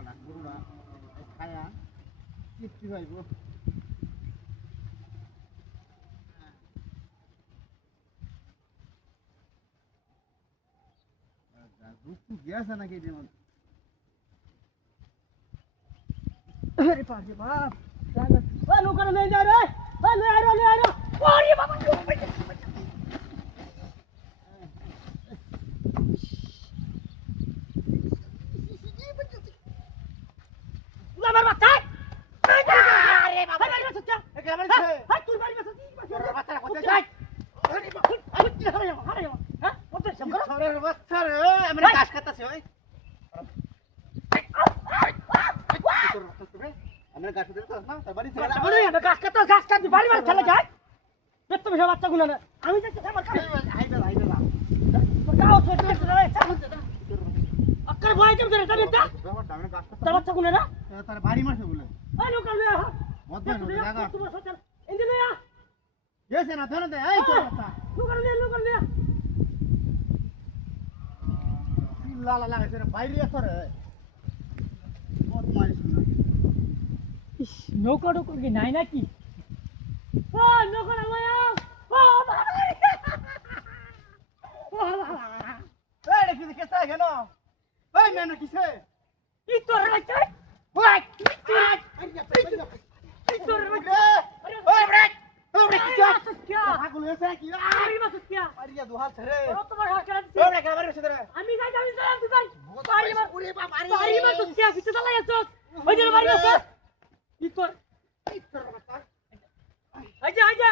না গরুরা খায়া তৃপ্তি পাইব। গেছে নাকি যেমন বাপ লোকানো নেই যায় রে বাবা আমার বাচ্চা আরে বাবা আরে বাচ্চা একে আমার ছে হাই তুই বাড়ি বাচ্চা তোর বাচ্চা কোথায় যায় আরে বাবা আরে কি হারায় হ্যাঁ কোথায় সব করো ছোড়ের বাচ্চা রে আমি ঘাস খাতাছি ওই আমরা ঘাস খেতে যাস না তার বাড়ি ছেড়ে আরে আমি ঘাস কাটি বাড়ি বাড়ি চলে যায় পেট তুমি বাচ্চা গুনা না আমি যাচ্ছি আমার কাছে হাইদা কাও ছোট ছোট রে আক্কার ভয় কেন করে জানেন তা তার বাচ্চা গুনা না তার বাড়ি মারছে বলে এই লোক আলে মত না লাগা তোমার সাথে ইঞ্জিনিয়া এসে না ধরে দে এই তোর বাচ্চা লোক আলে লালা লাগাইছে রে বাইরে আসরে মত মারিস না ইস নৌকা ডুকো কি নাই নাকি ও নৌকা নামায়া ও এই রে কি কেসা কেন এই মেনে কিসে ই তোর বাচ্চা ওই তোর বাচ্চা ওই ব্রেক কি क्या পাগল হয়েছে কি আরে বাস क्या আরিয়া দুহাল ছেড়ে ও তোমার হাত কাট ওই ব্রেক আমার কাছে ধরে আমি যাই সালাম দিবাই বাড়ি মার ওরে বাবা বাড়ি মার তো क्या বিতে চালাই আছো ওই যে বাড়ি আছে ই তোর বাচ্চা আইজা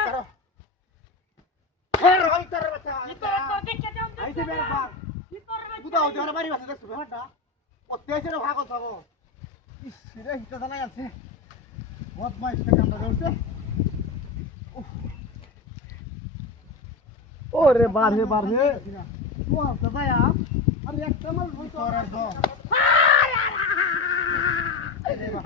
ফের ওই তোর বাচ্চা ই তোর তো দেখে দাও আইছে বের ভাগ ই তোর বাচ্চা বুদা ওই তোর বাড়ি আছে দেখছ ব্যাপারটা ও তেজের ভাগ হবো ইস রে হিটা জানাই আছে বহুত মাইস কে কামটা করতে ওরে বারহে তো আসতে যায়া আরে একটা মাল তোর আর দো আরে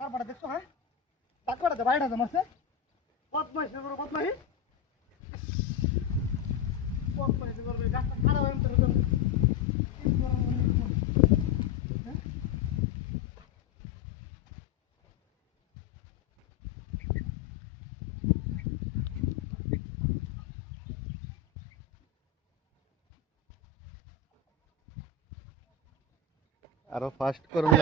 বাবা দেখছো হ্যাঁ তারপরে তো বাইরে মারছে বদমাইশ করো বদমাইশ বদমাইশ করবে গাছটা খারাপ হয়ে তো আরো ফাস্ট করুন